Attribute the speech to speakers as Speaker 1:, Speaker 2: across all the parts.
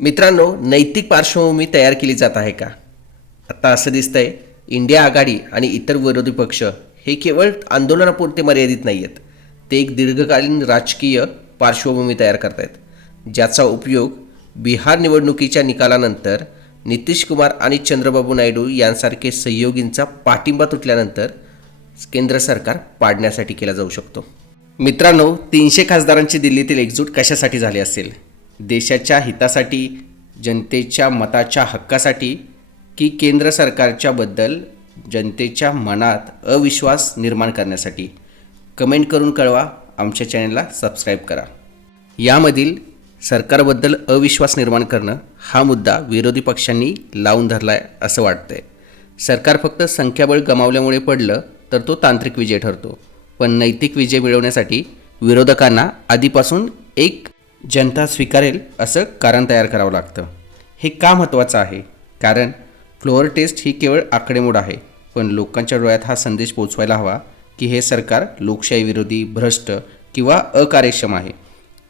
Speaker 1: मित्रांनो नैतिक पार्श्वभूमी तयार केली जात आहे का? आता असं दिसतंय इंडिया आघाडी आणि इतर विरोधी पक्ष हे केवळ आंदोलनापुरते मर्यादित नाही आहेत ते एक दीर्घकालीन राजकीय पार्श्वभूमी तयार करत आहेत ज्याचा उपयोग बिहार निवडणुकीच्या निकालानंतर नितीश कुमार आणि चंद्रबाबू नायडू यांसारखे सहयोगींचा पाठिंबा तुटल्यानंतर केंद्र सरकार पाडण्यासाठी केला जाऊ शकतो. मित्रांनो तीनशे खासदारांची दिल्लीतील एकजूट कशासाठी झाली असेल? देशाच्या हितासाठी जनतेच्या मताच्या हक्कासाठी की केंद्र सरकारच्याबद्दल जनतेच्या मनात अविश्वास निर्माण करण्यासाठी. कमेंट करून कळवा आमच्या चॅनलला सबस्क्राईब करा. यामधील सरकारबद्दल अविश्वास निर्माण करणं हा मुद्दा विरोधी पक्षांनी लावून धरला आहे असं वाटतंय. सरकार फक्त संख्याबळ गमावल्यामुळे पडलं तर तो तांत्रिक विजय ठरतो. पण नैतिक विजय मिळवण्यासाठी विरोधकांना आधीपासून एक जनता स्वीकारेल असं कारण तयार करावं लागतं. हे का महत्त्वाचं आहे? कारण फ्लोअर टेस्ट ही केवळ आकडेमोड आहे पण लोकांच्या डोळ्यात हा संदेश पोचवायला हवा की हे सरकार लोकशाही विरोधी भ्रष्ट किंवा अकार्यक्षम आहे.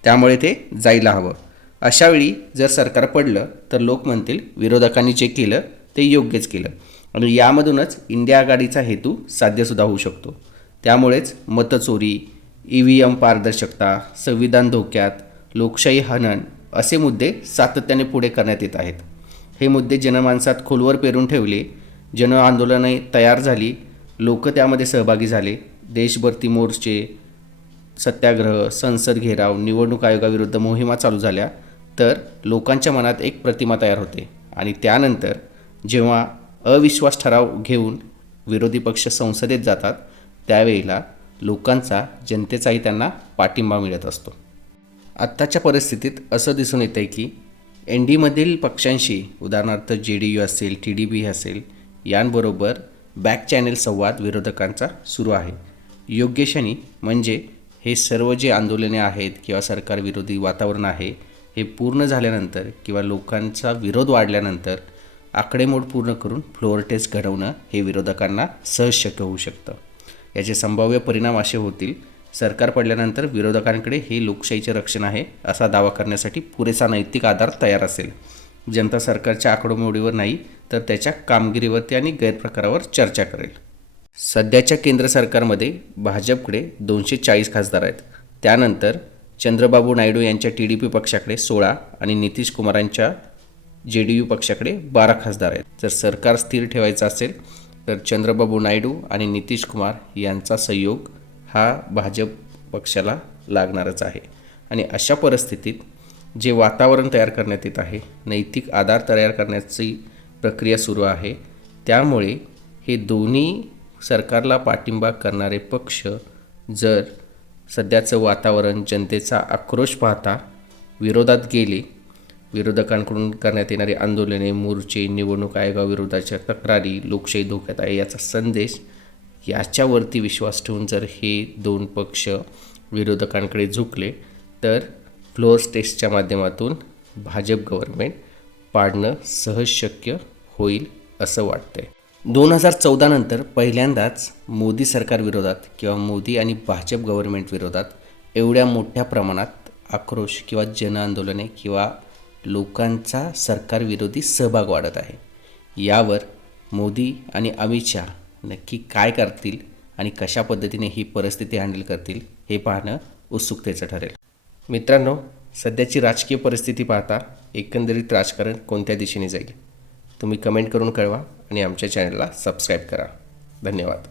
Speaker 1: त्यामुळे ते जायला हवं. अशावेळी जर सरकार पडलं तर लोक म्हणतील विरोधकांनी जे केलं ते योग्यच केलं. आणि यामधूनच इंडिया आघाडीचा हेतू साध्यसुद्धा होऊ शकतो. त्यामुळेच मतचोरी ई व्ही एम पारदर्शकता संविधान धोक्यात लोकशाही हनन असे मुद्दे सातत्याने पुढे करण्यात येत आहेत. हे मुद्दे जनमानसात खोलवर पेरून ठेवले जन आंदोलने तयार झाली लोक त्यामध्ये सहभागी झाले देशभरती मोर्चे सत्याग्रह संसद घेराव निवडणूक आयोगाविरुद्ध मोहिमा चालू झाल्या तर लोकांच्या मनात एक प्रतिमा तयार होते आणि त्यानंतर जेव्हा अविश्वास ठराव घेऊन विरोधी पक्ष संसदेत जातात त्यावेळेला लोकांचा जनतेचाही त्यांना पाठिंबा मिळत असतो. आत्ताच्या परिस्थितीत असं दिसून येतं आहे की एन डीमधील पक्षांशी उदाहरणार्थ जे डी यू असेल टी डी बी असेल यांबरोबर बॅक चॅनेल संवाद विरोधकांचा सुरू आहे. योग्य क्षणी म्हणजे हे सर्व जे आंदोलने आहेत किंवा सरकारविरोधी वातावरण आहे हे पूर्ण झाल्यानंतर किंवा लोकांचा विरोध वाढल्यानंतर आकडेमोड पूर्ण करून फ्लोअर टेस्ट घडवणं हे विरोधकांना सहज शक्य होऊ शकतं. याचे संभाव्य परिणाम असे होतील सरकार पडल्यानंतर विरोधकांकडे हे लोकशाहीचे रक्षण आहे असा दावा करण्यासाठी पुरेसा नैतिक आधार तयार असेल. जनता सरकारच्या आकडेमोडीवर नाही तर त्याच्या कामगिरीवरती आणि गैरप्रकारावर चर्चा करेल. सध्याच्या केंद्र सरकारमध्ये भाजपकडे दोनशे चाळीस खासदार आहेत. त्यानंतर चंद्रबाबू नायडू यांच्या टी डी पी पक्षाकडे सोळा आणि नितीश कुमारांच्या जे डी यू पक्षाकडे बारा खासदार आहेत. जर सरकार स्थिर ठेवायचं असेल तर चंद्रबाबू नायडू आणि नितीश कुमार यांचा सहयोग हा भाजप पक्षाला लागणारच आहे. आणि अशा परिस्थितीत जे वातावरण तयार करण्यात येत आहे नैतिक आधार तयार करण्याची प्रक्रिया सुरू आहे त्यामुळे हे दोन्ही सरकारला पाठिंबा करणारे पक्ष जर सध्याचं वातावरण जनतेचा आक्रोश पाहता विरोधात गेले विरोधकांकडून करण्यात येणारी आंदोलने मोर्चे निवडणूक आयोगाविरोधाच्या तक्रारी लोकशाही धोक्यात आहे याचा संदेश याच्यावरती विश्वास ठेवून जर हे दोन पक्ष विरोधकांकडे झुकले तर फ्लोअर टेस्टच्या माध्यमातून भाजप गव्हर्नमेंट पाडणं सहज शक्य होईल असं वाटतंय. दोन हजार चौदानंतर पहिल्यांदाच मोदी सरकार विरोधात किंवा मोदी आणि भाजप गव्हर्नमेंट विरोधात एवढ्या मोठ्या प्रमाणात आक्रोश किंवा जनआंदोलने किंवा लोकांचा सरकारविरोधी सहभाग वाढत आहे. यावर मोदी आणि अमित शहा नक्की काय करतील आणि कशा पद्धतीने ही परिस्थिती हँडल करतील हे पाहणं उत्सुकतेचं ठरेल. मित्रांनो सध्याची राजकीय परिस्थिती पाहता एकंदरीत राजकारण कोणत्या दिशेने जाईल? तुम्ही कमेंट करून कळवा आणि आमच्या चॅनलला सबस्क्राईब करा. धन्यवाद.